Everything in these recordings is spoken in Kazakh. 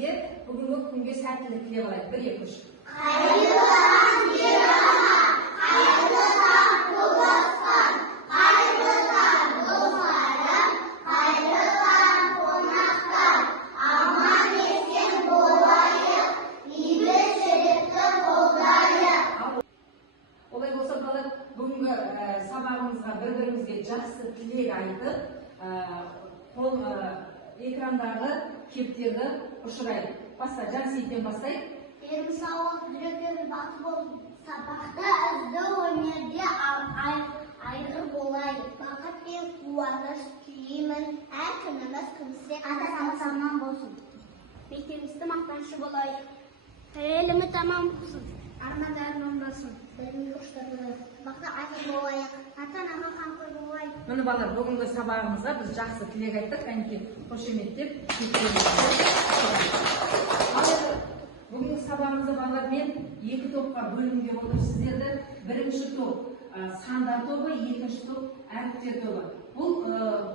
бәрімізге бүгінгі күнге сәттілік тілеп алайық. 1, 2, 3. Қайырлы таң, ер ана, қайырлы таң, көп асқан, қайырлы таң, достарым, қайырлы таң, қонақтар, аман есен болайық, бейбітшілікті қолдайық. Олай болса, балалар, бүгінгі сабағымызға бір-бірімізге жақсы тілек айтып, экрандағы кептерді ұшырайық. Баста Жансейіттен бастайық. Денің сау, жүректерің бақыт болсын. Сабақта ізгі өнерде айғыр болайық. Бақыт пен қуаныш тілеймін. Әр күніміз күнсе ата-анамыз аман болсын. Мектебімізді мақтанышы болайық. Еліміз аман болсын. Армандарың орындалсын. Білімді ұштарылайық. Бақыт айғыр болайық. Ата-анаға қамқор болайық. Міне балалар, бүгінгі сабағымызға біз жақсы тілек айттық. Кәнекей қошеметтеп бүгінгі сабағымызда балалар, мен 2 топқа бөлімге болып сіздерді. Бірінші топ сандар тобы, екінші топ әріптер тобы. Бұл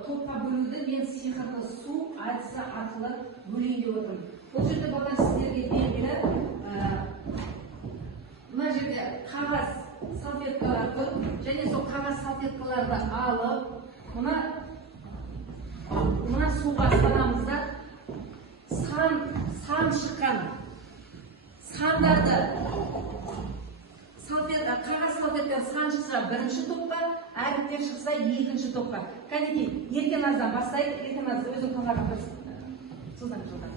топқа бөлуді мен сиқырлы су әдісі арқылы бөлейін деп отырмын. Бұл жерде балалар сіздерге белгілі мына жерде қағаз салфеткалар тұр, және сол қағаз салфеткаларды алып, мына суға саламызда сан шыққан сандарды қағаз салфеткадан сан шықса бірінші топқа, әріптер шықса екінші топқа. Кәнекей, Еркеназдан бастайық. Еркеназ өзің қоңғарып тұрсын. Содан жылдан.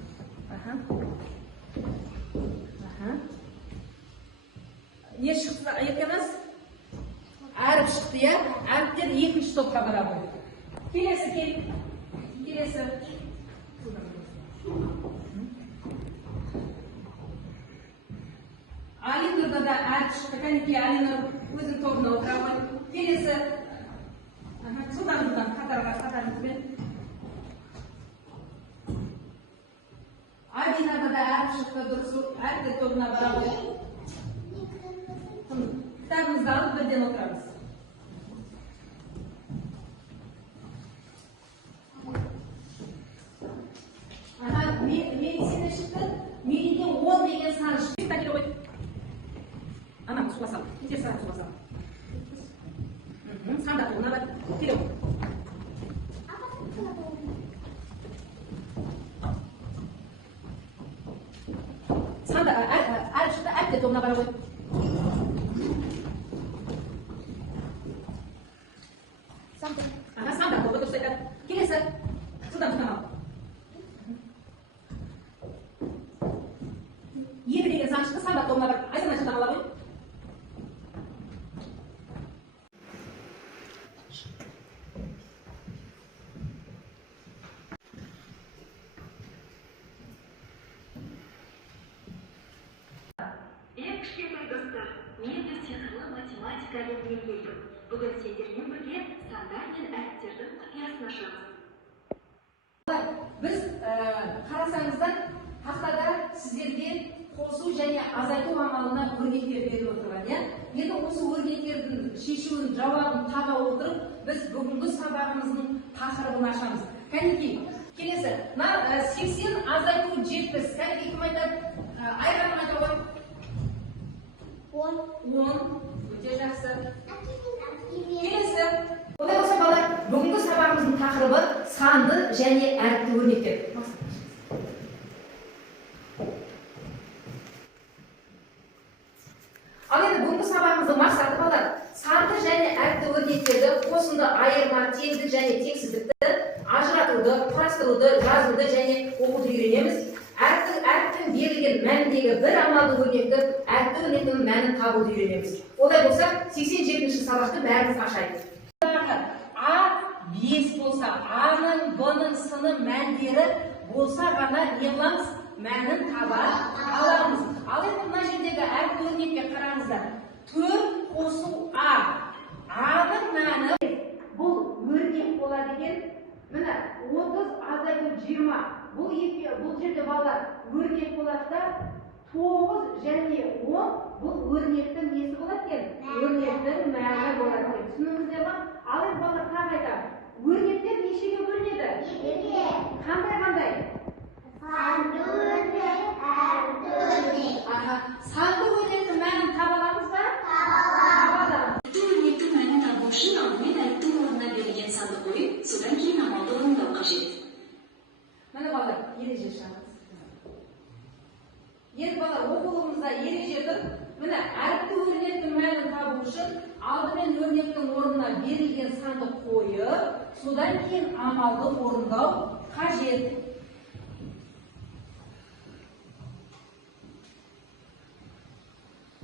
Не шықты, Еркеназ? Әріп шықты, я? Әріптер екінші топқа барады. Келесі, келесі. Алинұрда да әріп шықты. Кәнекей, Алинұр өзің тобына отырауы. Келесі. Содан қатарыңызбен. Алинада да әріп шықты. Дұрыс, әріптер тобына барады. Кітабымызды алып бірден отырамыз. Медицина шықты. Медиде 10 деген сан шықты. Ана, суғасам. Кетер саған суғасам. Санда тұғына бар. Келем. Санда, әріп шықты, әріптер тобына бара ғой. Санда тобы дұрыс айтады. Келесі. Судан тұтамау. 2 деген сан шықты, санда тобына бар. Айсана шықты ала ғой. Кішкентай достар, мен де сиқырлы математика әлемінен келдім. Бүгін сендермен бірге сандар мен әріптердің құпиясын ашамыз. Біз қарасаңыздар, тақтада сіздерге қосу және азайту амалына өрнектер беріп отырған. Енді осы өрнектердің шешуін, жауабын таба отырып, біз бүгінгі сабағымыздың тақырыбын ашамыз. Кәнекей, келесі. 80 азайту 70. Кәнекей, кім айтады? Айғаным айта ғой. 10. Өте жақсы. Келесі. Олай болса, балалар, бүгінгі сабағымыздың тақырыбы санды және әріпті өрнектер. Ал енді бүгінгі сабағымыздың мақсаты, балалар, санды және әріпті өрнектерді, қосынды, айырма, теңдік және теңсіздікті, ажыратуды, құрастыруды, жазуды және оқуды үйренеміз. Әріптің берілген мәніндегі бір амалды өрнекті, әріпті өрнектің мәнін табуды үйренеміз. Олай болса, 87-ші сабақты бәріміз ашайық. А 5 болса, А-ның, Б-ның, С-ның мәндері болса ғана не қыламыз? Мәнін таба аламыз. Ал енді мына жердегі әріпті өрнекке қараңыздар. 4 қосу А. А-ның мәні бұл өрнек болады екен. Міне 30 азайту 20. Бұл жерде балалар өрнек болады да, 9 және 10 бұл өрнектің несі болады екен? Өрнектің мәні болады екен. Түсініңіздер ме? Ал енді балалар тағы айтамын. Өрнектер нешеге бөлінеді? Қандай? Санды өрнек. шығамыз. Енді бала оқулығымызда ереже тұр. Міне әріпті өрнектің мәнін табу үшін алдымен өрнектің орнына берілген санды қойып, содан кейін амалды орындау қажет.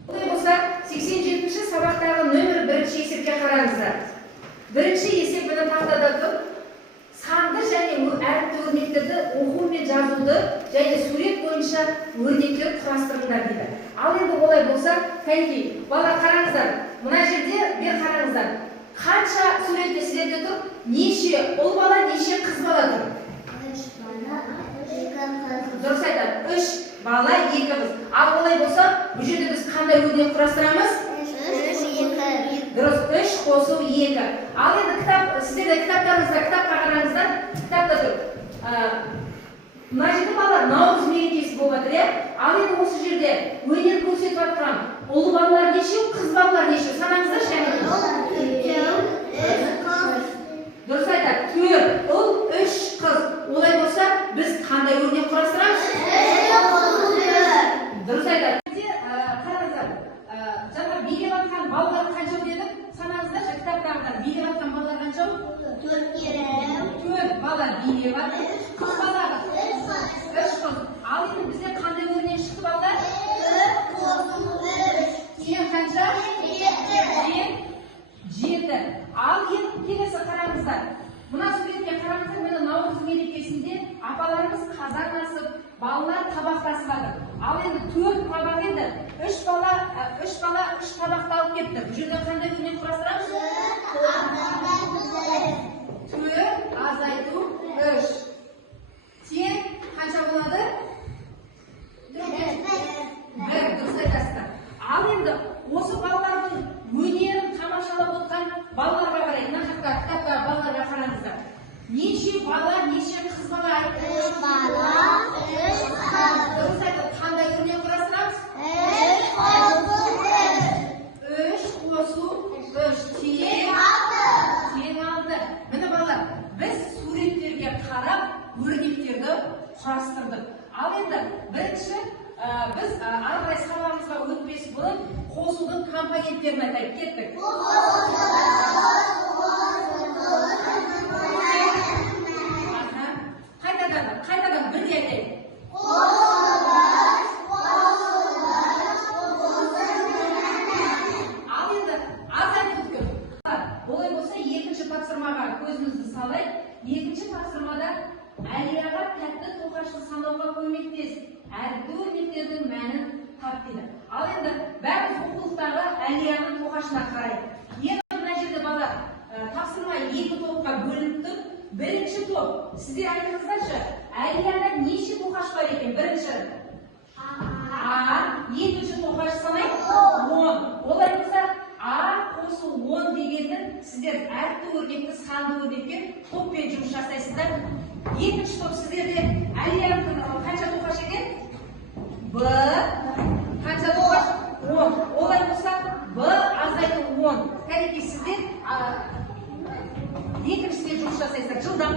Олай болса, 87-ші сабақтағы нөмір 1-ші есепке қараңыздар. Бірінші есеп міне тақтада тұр. Санды және әріпті өрнектерді оқу мен жазуды және сурет бойынша өрнектер құрастырыңдар дейді. Ал енді олай болса, кәнекей, бала қараңыздар. Мына жерде бер қараңыздар. Қанша суретте сіздерде тұр? Неше ұл бала, неше қыз бала тұр? 3 бала, 2 қыз. Дұрыс айтады. 3 бала, 2 қыз. Ал олай болса, бұл жерде біз қандай өрнек құрастырамыз? 3 Дұрыс, 3 қосу 2. Ал енді сіздерде кітаптарыңызда кітапқа қараңыздар. Кітапта тұр. Мына жерде бала наурыз мерекесі болып жатыр, иә? Ал енді осы жерде өнер көрсетіп жатқан ұл балалар неше, қыз балалар неше? Санаңыздар және. Дұрыс айтады. 4 ұл, 3 қыз. Олай болса, біз қандай өрнек құрастырамыз? Дұрыс айтады. Қараңыздар. Жаңа билеп жатқан балалар қанша дедік? Санаңыздар, кітаптағыдан билеп жатқан балалар қанша? 4 бала билеп жатыр. Қыз балаға 3 қыз. Ал енді бізде қандай өрнек шықты балалар? 10 қанша? 7. Ал енді келесі қараңыздар. Мына суретке қараңыздар, міне наурыз мерекесінде апаларымыз қазан асып, балалар табақтасып жатыр. Ал енді 4 табақ енді 3 бала 3 табақты алып кетті. Бұл жерде қандай өрнек құрастырамыз? 4 азайту 3. Тең қанша болады? 1. Дұрыс айтасыздар. Ал енді осы балалардың өнерін тамашалап отқан балаларға қарай, мына жақта кітапта балаларға қараңыздар. Неше бала, неше қыз бала айтты? 3 бала, 3 қыз. Дұрыс айтады. Қандай өрнек құрастырамыз? 3 қосу 3 тең 6. Міне балалар, біз суреттерге қарап өрнектерді құрастырдық. Ал енді бірінші біз ары қарай сабағымызға өтпес бұрын қосудың компоненттерін айтайық. Кеттік. Қайтадан бірдей айтайық. Ал енді аз айтып өткен. Олай болса, екінші тапсырмаға көзімізді салайық. Екінші тапсырмада Әлияға тәтті тоқашты санауға көмектес. Әріпті өрнектердің мәнін тап дейді. Ал енді бәріміз оқулықтағы Әлияның тоқашына қарайық. Енді мына жерде бала тапсырма 2 топқа бөлініп тұр. Бірінші топ, сіздер айтыңыздаршы, Әлияда неше тоқаш бар екен? Бірінші екінші тоқаш санайық 10. Олай болса, қосу 10 дегенді сіздер әріпті өрнекті санды өрнекпен топпен жұмыс жасайсыздар. Екінші топ сіздерде Әлияның қанша тоқаш екен? Б қанша тоқаш? 10. Олай болса, Б азайту 10. Кәнекей сіздер екіншісіне жұмыс жасайсыздар. Жылдам.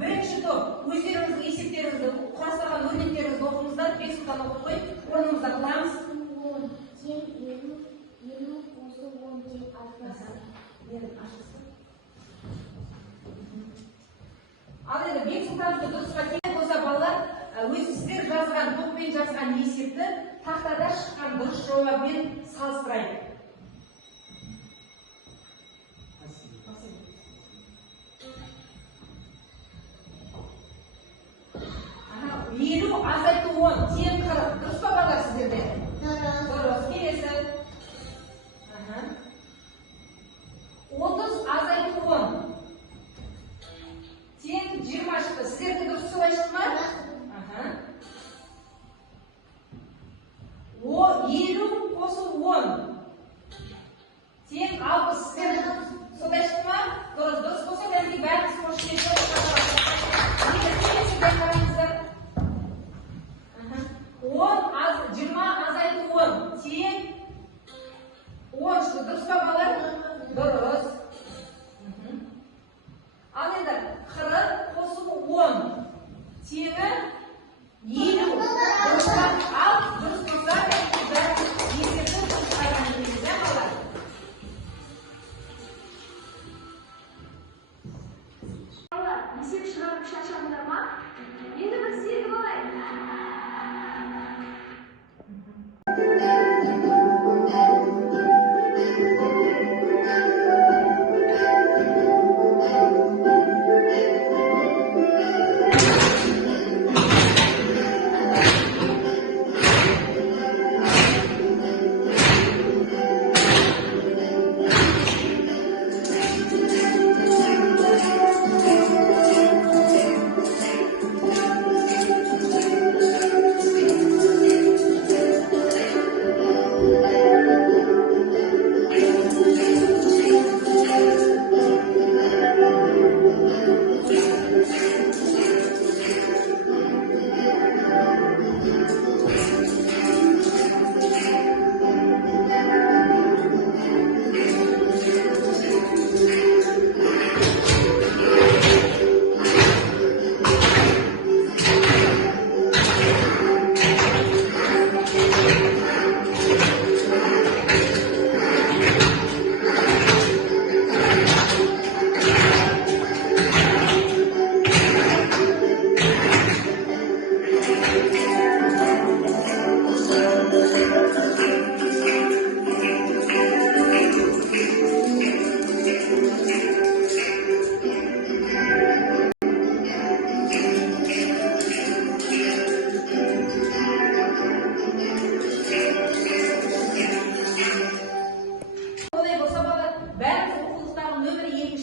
Бірінші топ, өздеріңіздің есептеріңізді, құрастырған өрнектеріңізді оқыңыздар, 5 сұлтан оқып қойып, орнымызда қыламыз. Ал енді 5 сұлтанды дұрысқа келіп болса балалар, сіздер жазған, топпен жазған есепті тақтада шыққан дұрыс жауабымен салыстырайық. Елу азайту 10 тең 40. Дұрыс па балалар сіздерде? Дұрыс. Келесі.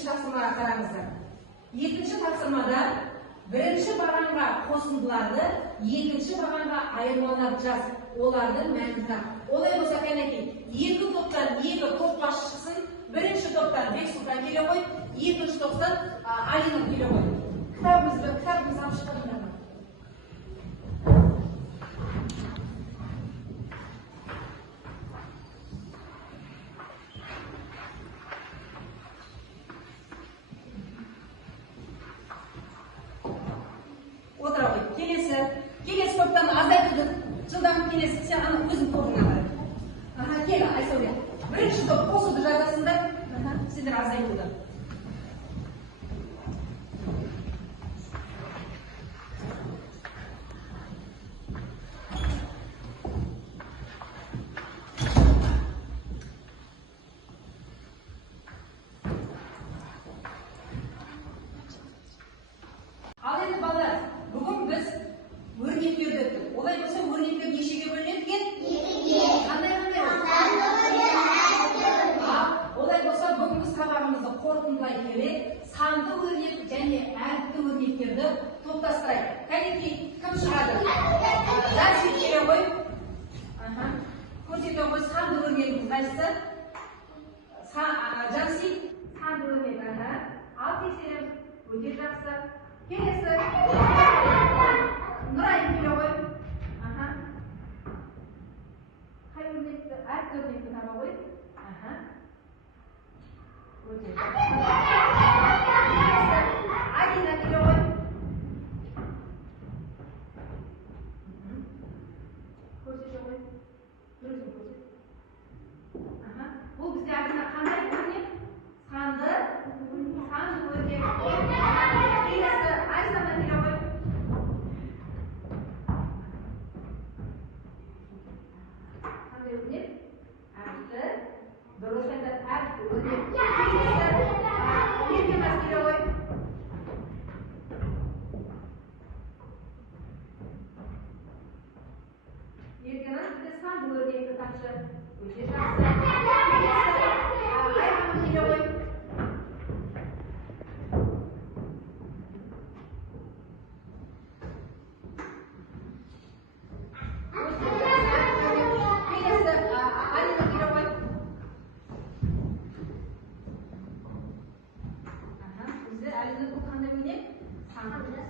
тапсырмаға қараңыздар. Екінші тапсырмада бірінші бағанға қосындыларды, екінші бағанға айырмаларды жаз. Олардың мәнін тап. Олай болса кәнекей, екі топтан екі топқа шықсын, бірінші топтан Бексұлтан келе қой, екінші топтан Алина келе қой. Кітабымызды алып шыққандар ма? Отыра қой. Келесі топтан азайтуды жылдам келесі сен ана өзің тобыңа қара. Кел Айсәуле. Бірінші топ қосуды жазасыңдар. Сендер азайтуды. Ал енді балалар, бүгін біз өрнектерді өттік. Олай болса өрнектер нешеге бөлінеді екен? Екіге. Қандай? Олай болса бүгінгі сабағымызды қорытындылай келе, санды өрнек және әріпті өрнектерді топтастырайық. Кәнекей, кім шығады? Жансит келе ғой. Көрсете ғой санды өрнегіміз қайсысы? Жансит санды өрнек. Ал тексереміз. Өте жақсы. Келесі. Нұрайым келе ғой. Қай өрнекті? Әріпті өрнекті таба ғой. Өте жақсы. Алина келе ғой. Көрсете ғой. Өзің көрсет. Бұл бізде Алина қандай өрнек? Санды өрнек. Келесі Айсана келе ғой. Қандай өрнек? Әріпті. Дұрыс айтады, әріпті өрнек. Еркемаз келе ғой. Еркемаз бізде санды өрнекті тапшы. Өте жақсы. Айханым келе ғой.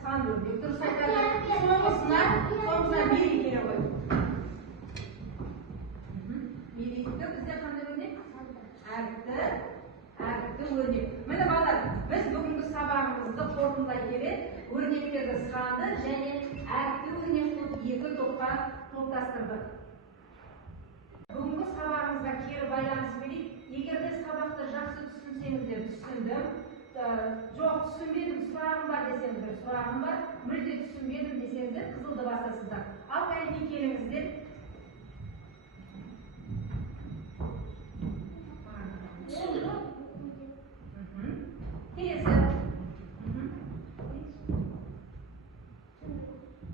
Санды өрнек. Дұрыс айтады. Соңғысына Мерей келе ғой. Мерейді бізде қандай өрнек? Әріпті өрнек. Міне балалар, біз бүгінгі сабағымызды қорытындылай келе, өрнектерді санды және әріпті өрнек екі топқа топтастырдық. Бүгінгі сабағымызға кері байланыс берейік. Егер де сабақты жақсы түсінсеңіздер, түсіндім. Жоқ, түсінбедім, сұрағым бар десеңіздер, сұрағым бар. Мүлде түсінбедім десеңіздер, қызылды басасыздар. Ал кәнекей келіңіздер. Келесі.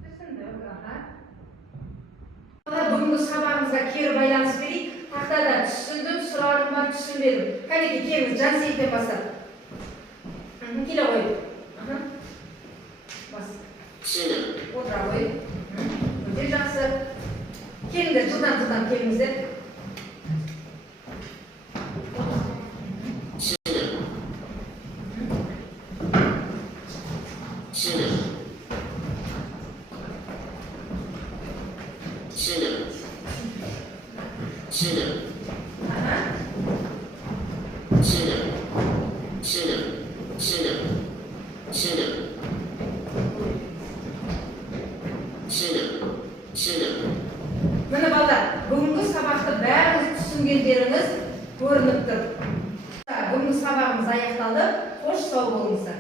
Түсіндім. Бүгінгі сабағымызға кері байланыс берейік. Тақтада түсіндім, сұрағым бар, түсінбедім. Кәнекей келіңіз, Жансейіттен бастап. Келе ғой. Бас. Отыра ғой. Өте жақсы. Келіңдер, жылдан келіңіздер. Міне балдар, бүгінгі сабақты бәріңіз түсінгендеріңіз көрініп тұр. Бүгінгі сабағымыз аяқталды. Қош сау болыңыздар.